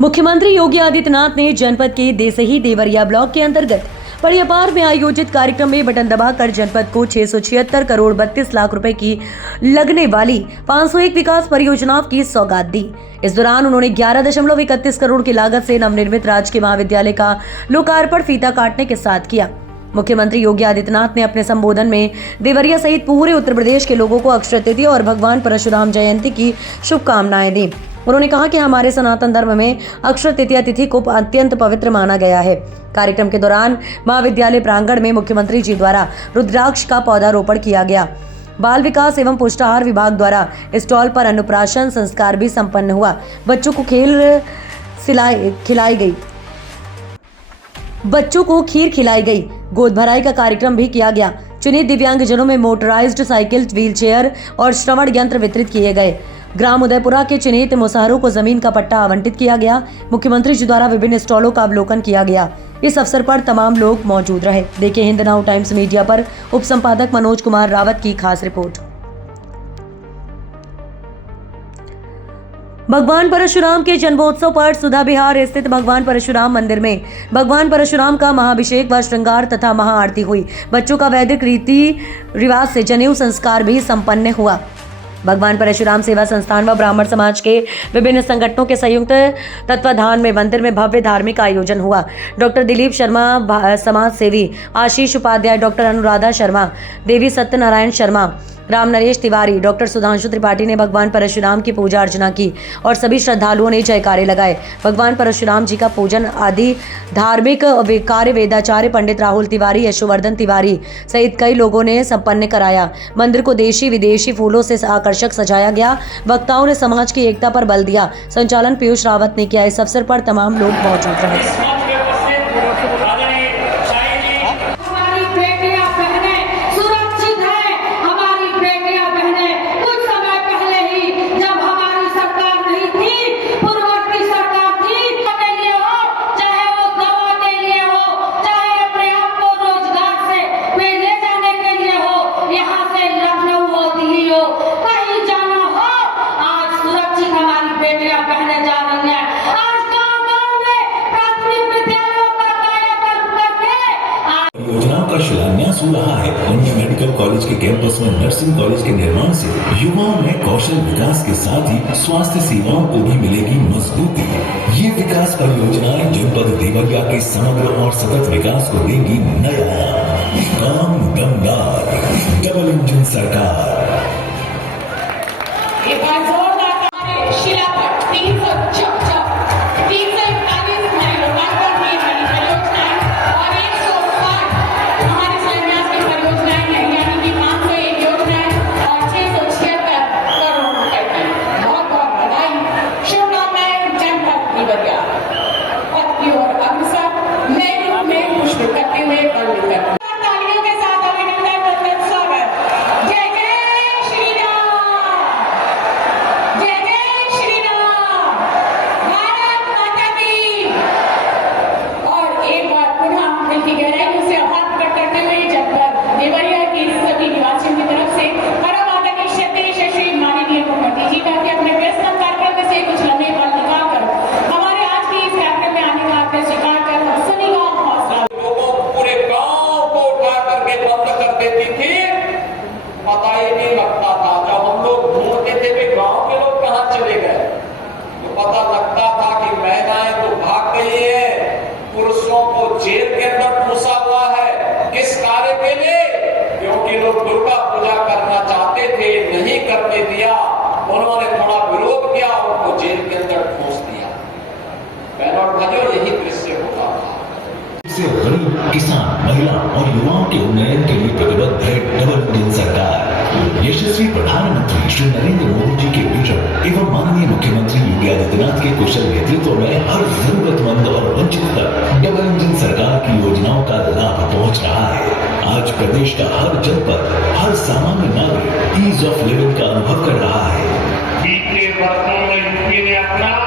मुख्यमंत्री योगी आदित्यनाथ ने जनपद के देसही देवरिया ब्लॉक के अंतर्गत पड़ियापार में आयोजित कार्यक्रम में बटन दबाकर जनपद को 676 करोड़ 32 लाख रुपए की लगने वाली 501 विकास परियोजनाओं की सौगात दी। इस दौरान उन्होंने 11.31 करोड़ की लागत से नवनिर्मित राजकीय महाविद्यालय का लोकार्पण फीता काटने के साथ किया। मुख्यमंत्री योगी आदित्यनाथ ने अपने संबोधन में देवरिया सहित पूरे उत्तर प्रदेश के लोगों को अक्षय तृतीया और भगवान परशुराम जयंती की शुभकामनाएं दी। उन्होंने कहा कि हमारे सनातन धर्म में अक्षय तृतीया तिथि को अत्यंत पवित्र माना गया है। कार्यक्रम के दौरान महाविद्यालय प्रांगण में मुख्यमंत्री जी द्वारा रुद्राक्ष का पौधारोपण किया गया। बाल विकास एवं पुष्टाहार विभाग द्वारा स्टॉल पर अन्नप्राशन संस्कार भी संपन्न हुआ। बच्चों को खीर खिलाई गई। गोद भराई का कार्यक्रम भी किया गया। चुनित दिव्यांगजनों में मोटराइज्ड साइकिल, व्हीलचेयर और श्रवण यंत्र वितरित किए गए। ग्राम उदयपुरा के चिन्हित मुसाहरों को जमीन का पट्टा आवंटित किया गया। मुख्यमंत्री जी द्वारा विभिन्न स्टॉलों का अवलोकन किया गया। इस अवसर पर तमाम लोग मौजूद रहे। देखिए हिंद नाउ टाइम्स मीडिया पर उप संपादक मनोज कुमार रावत की खास रिपोर्ट। भगवान परशुराम के जन्मोत्सव पर सुधा विहार स्थित भगवान परशुराम मंदिर में भगवान परशुराम का महाअभिषेक व श्रृंगार तथा महाआरती हुई। बच्चों का वैदिक रीति रिवाज से जनेऊ संस्कार भी संपन्न हुआ। भगवान परशुराम सेवा संस्थान व ब्राह्मण समाज के विभिन्न संगठनों के संयुक्त तत्वाधान में मंदिर में भव्य धार्मिक आयोजन हुआ। डॉक्टर दिलीप शर्मा समाज सेवी, आशीष उपाध्याय, डॉक्टर अनुराधा शर्मा, देवी सत्यनारायण शर्मा, राम नरेश तिवारी, डॉक्टर सुधांशु त्रिपाठी ने भगवान परशुराम की पूजा अर्चना की और सभी श्रद्धालुओं ने जयकारे लगाए। भगवान परशुराम जी का पूजन आदि धार्मिक कार्य वेदाचार्य पंडित राहुल तिवारी, यशोवर्धन तिवारी सहित कई लोगों ने संपन्न कराया। मंदिर को देशी विदेशी फूलों से आकर्षक सजाया गया। वक्ताओं ने समाज की एकता पर बल दिया। संचालन पीयूष रावत ने किया। इस अवसर पर तमाम लोग मौजूद रहे। का शिलान्यास हो रहा है। अन्य मेडिकल कॉलेज के कैंपस में नर्सिंग कॉलेज के निर्माण से युवाओं में कौशल विकास के साथ ही स्वास्थ्य सेवाओं को भी मिलेगी मजबूती। ये विकास परियोजनाएं जनपद देवरिया के समग्र और सतत विकास को देंगी नया काम दमदार। डबल इंजन सरकार। जेल के अंदर घुसा हुआ है। किस कार्य के लिए? क्योंकि लोग दुर्गा पूजा करना चाहते थे, नहीं करने दिया। उन्होंने थोड़ा विरोध किया, उनको जेल के अंदर ठूस दिया। बहनों और भाइयों, यही दृश्य होता था। इससे गरीब, किसान, महिला और युवाओं के उन्नयन के लिए प्रतिबद्ध है डबल इंजन सरकार। यशस्वी प्रधानमंत्री श्री नरेंद्र मोदी जी के विजन एवं माननीय मुख्यमंत्री योगी आदित्यनाथ के कुशल नेतृत्व में हर जरूरतमंद और वंचित तक डबल इंजन सरकार की योजनाओं का लाभ पहुंच रहा है। आज प्रदेश का हर जनपद, हर सामान्य नागरिक ईज ऑफ लिविंग का अनुभव कर रहा है। बीते वर्षों में यूपी ने अपना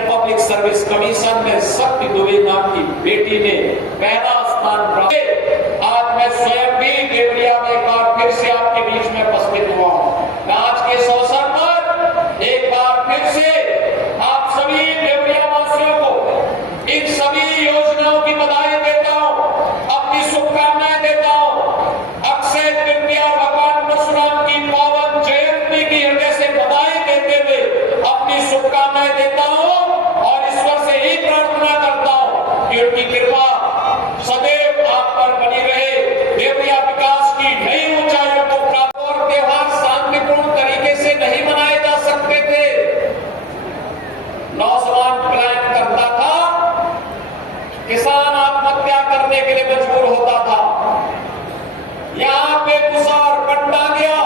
पब्लिक सर्विस कमीशन में शक्ति दुबे नाम की बेटी ने पहला स्थान प्राप्त। आज मैं स्वयं भी देवरिया में एक बार फिर से आपके बीच में उपस्थित हुआ हूं। मैं आज के इस अवसर पर एक बार फिर से आप सभी देवरिया वासियों को इन सभी योजनाओं की बधाई देता हूं, अपनी शुभकामनाएं देता हूं। अक्षय तृतीया भगवान परशुराम की पावन जयंती की हृदय से बधाई देते हुए अपनी शुभकामनाएं देता हूं और ईश्वर से ही प्रार्थना करता हूं कि उनकी कृपा सदैव आप पर बनी रहे, देवरिया विकास की नई ऊंचाइयों को प्राप्त। और त्योहार शांतिपूर्ण तरीके से नहीं मनाए जा सकते थे। नौजवान पलायन करता था, किसान आत्महत्या करने के लिए मजबूर होता था, यहां पे कुसार कट्टा गया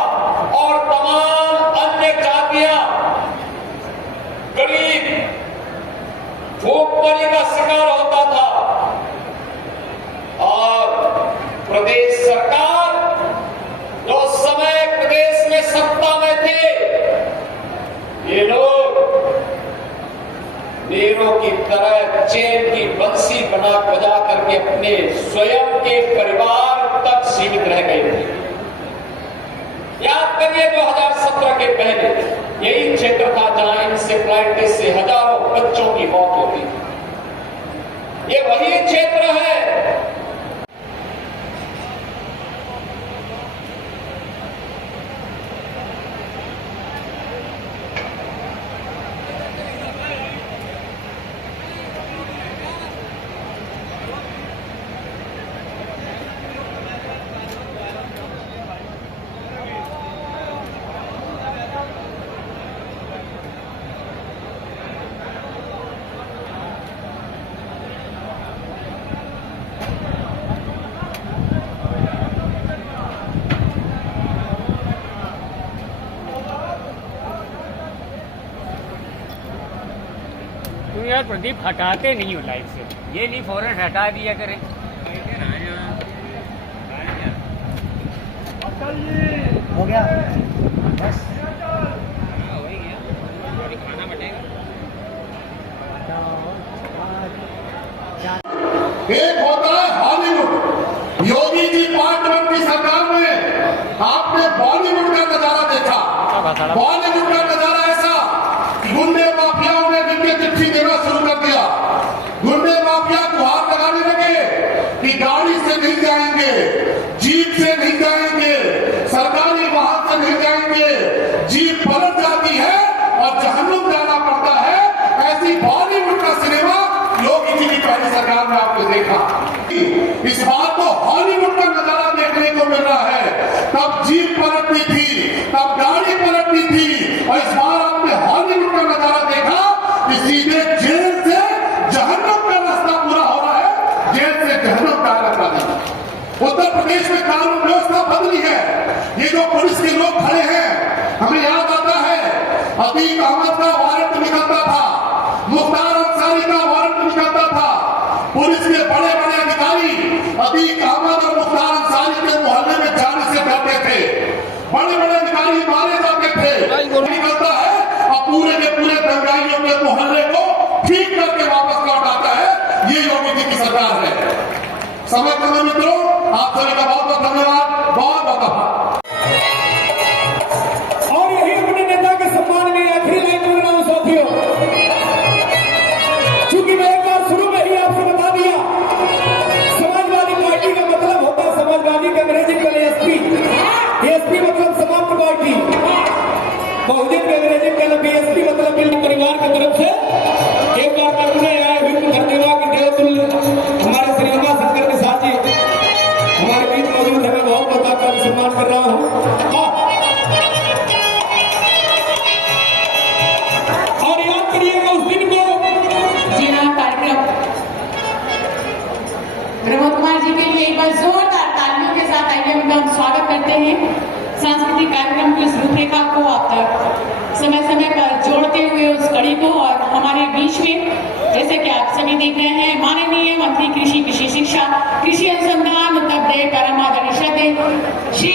और तमाम अन्य जातियां गरीब भूखमरी का शिकार होता था। और प्रदेश सरकार जो समय प्रदेश में सत्ता में थे, ये लोग नेरों की तरह चैन की बंसी बजा करके अपने स्वयं के परिवार तक सीमित रह गए थे। याद करिए 2017 के पहले यही क्षेत्र था जहां इंसेफ्लाइटिस से हजारों बच्चों की मौत होती थी। ये वही क्षेत्र है। तुम यार प्रदीप हटाते नहीं हो लाइव से, ये नहीं फौरन हटा दिया करें। हो गया बस। एक होता है हॉलीवुड। योगी जी 5 नंबर की सरकार में आपने बॉलीवुड का नजारा देखा। बॉलीवुड का नजारा ऐसा, गुंडे माफियाओं ने वित्तीय चिट्ठी देना शुरू कर दिया। गुंडे माफिया को हाथ लगाने लगे कि गाड़ी से नहीं जाएंगे, जीप से नहीं जाएंगे, सरकारी वाहन से नहीं जाएंगे, जीप पलट जाती है और जहन्नुम जाना पड़ता है। ऐसी बॉलीवुड का सिनेमा योगी जी की पहली सरकार में आपने देखा। इस बार तो हॉलीवुड का नजारा देखने को मिल रहा है। तब जीप पलटती थी, तब गाड़ी पलटती थी, और इस बार आपने हॉलीवुड का नजारा देखा कि सीधे जेल से जहन्नुम का रास्ता पूरा हो रहा है, जेल से जहन्नुम का रास्ता नहीं। उत्तर प्रदेश में कानून व्यवस्था बदली है। ये जो पुलिस के लोग खड़े हैं, हमें याद आता है अतीक अहमद का वारंट निकलता था, मुख्तार अंसारी का वारंट निकलता था। पुलिस के बड़े बड़े अधिकारी अतीक अहमद और मुख्तार अंसारी के मोहल्ले में जाने से डरते थे। बड़े बड़े अधिकारी मारे जाते थे। निकलता है और पूरे के पूरे दंगाइयों के मोहल्ले को ठीक करके वापस लौट आता है। ये योगी जी की सरकार है। समय कम मित्रों, आप सभी का बहुत बहुत धन्यवाद, बहुत बहुत आभार। और यही अपने नेता के सम्मान में आखिरी लाइन बोल रहा हूं साथियों, चूंकि मैं एक बार शुरू में ही आपसे बता दिया, समाजवादी पार्टी का मतलब होता है समाजवादी के अंग्रेजी के लिए एसपी मतलब समाप्त पार्टी, बहुजन के अंग्रेजी के लिए बीएसपी मतलब बिल्कुल परिवार की तरफ से एक बार करने आए हुए धन्यवाद की देवतुल्य हमारे श्री उमा शंकर के साथ ही हमारे बीच मौजूद है। मैं बहुत बहुत आपका सम्मान कर रहा हूँ। और याद करिएगा उस दिन को जिला कार्यक्रम प्रमोद कुमार जी के लिए एक बार जोरदार तालियों के साथ आइए उनका हम स्वागत करते हैं। सांस्कृतिक कार्यक्रम की उस रूपरेखा को आप तक समय समय पर जोड़ते हुए उस कड़ी को, और हमारे बीच में जैसे कि आप सभी देख रहे हैं माननीय मंत्री कृषि, कृषि शिक्षा, कृषि अनुसंधान उत्तर प्रदेश परम आदरणीय श्री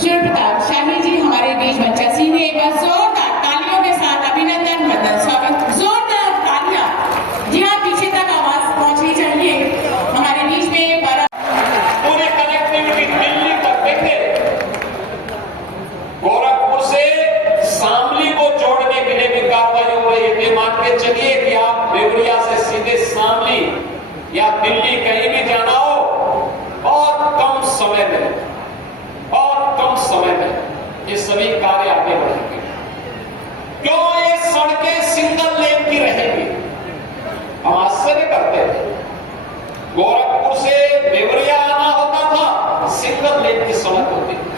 सूर्य प्रताप शाही जी हमारे बीच मंचासीन है। एक बार जोरदार तालियों के साथ अभिनंदन, बदल स्वागत जोरदार। या दिल्ली कहीं भी जाना हो, बहुत कम समय में ये सभी कार्य आगे बढ़ेंगे। क्यों ये सड़कें सिंगल लेन की रहेंगी? हम आश्चर्य करते थे, गोरखपुर से देवरिया आना होता था, सिंगल लेन की सड़क होती थी।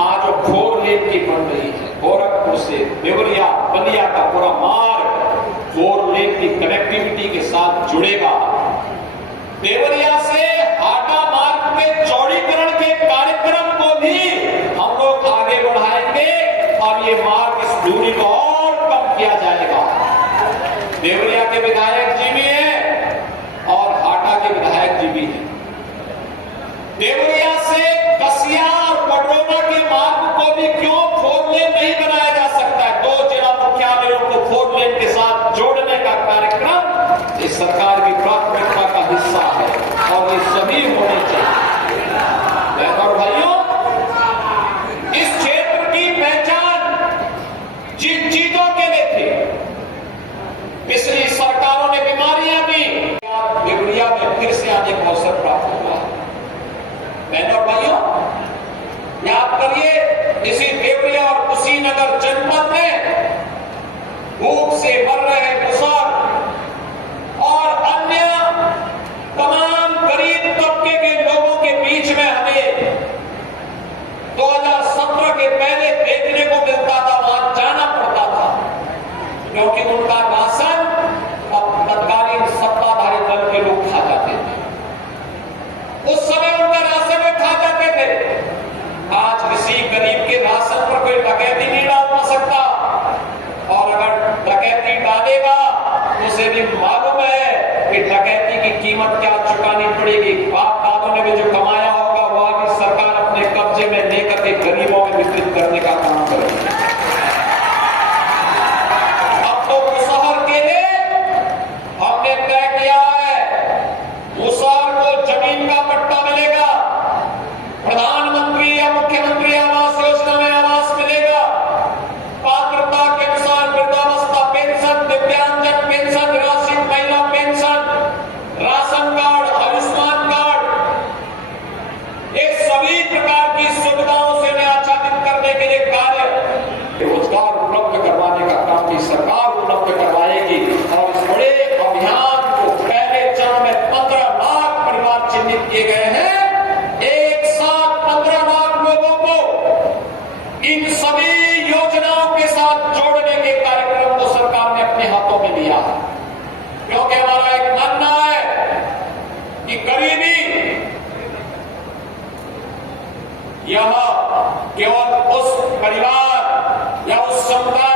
आज वो 4 लेन की बन रही है। गोरखपुर से देवरिया बलिया का पूरा मार्ग 4 लेन की कनेक्टिविटी के साथ जुड़ेगा। देवरिया से हाटा मार्ग के चौड़ीकरण के कार्यक्रम को भी हम लोग आगे बढ़ाएंगे और ये मार्ग इस दूरी को और कम किया जाएगा। देवरिया के विधायक जी भी हैं और हाटा के विधायक जी भी हैं। देवरिया से कसिया और पटरौना के मार्ग को भी क्यों 4 लेन नहीं बनाया जा सकता है? 2 जिला मुख्यालयों को 4 लेन के साथ जोड़ने का कार्यक्रम इस सरकार की प्राथमिकता का हिस्सा है और ये सभी होने चाहिए। और भाइयों, इस क्षेत्र की पहचान जिन चीजों के लिए थी, पिछली सरकारों ने बीमारियां दी, देवरिया में फिर से आने का अवसर प्राप्त हुआ है। बहनों और भाइयों, याद करिए, इसी देवरिया और कुशीनगर जनपद में भूख से मर रहे बुजुर्ग और अन्य तमाम गरीब तबके के लोगों के बीच में हमें 2017 के पहले देखने को मिलता था, वहां जाना पड़ता था, क्योंकि उनका राशन अब तत्कालीन सत्ताधारी दल के लोग खा जाते थे। उस समय उनका राशन में खा जाते थे। आज किसी गरीब के राशन पर कोई डकैती नहीं डाल सकता, और अगर डकैती डालेगा तो उसे भी मालूम है कि डकैती की कीमत क्या चुकानी पड़ेगी। बाप दादों ने भी जो कमाया होगा वो आगे सरकार अपने कब्जे में लेकर के गरीबों में वितरित करने का काम करेगी। अब तो मुसहर के लिए हमने तय किया है, मुसहर को जमीन का पट्टा मिलेगा, प्रधानमंत्री या मुख्यमंत्री आवास योजना में आवास मिलेगा, पात्रता के अनुसार वृद्धावस्था पेंशन, दिव्यांगजन पेंशन, निराश्रित महिला pension, ration card, Ayushman card, ये सभी प्रकार की सुविधाओं से आच्छादित करने के लिए कार्य, रोजगार उपलब्ध करवाने का काम की सरकार उपलब्ध करवाएगी। और इस बड़े अभियान को पहले चरण में 15 लाख परिवार चिन्हित किए गए हैं। एक साथ 15 लाख लोगों को इन सभी योजनाओं के साथ जोड़ने के कार्यक्रम को सरकार ने अपने हाथों में लिया है, क्योंकि हमारा एक मानना है कि गरीबी यह केवल उस परिवार या उस समुदाय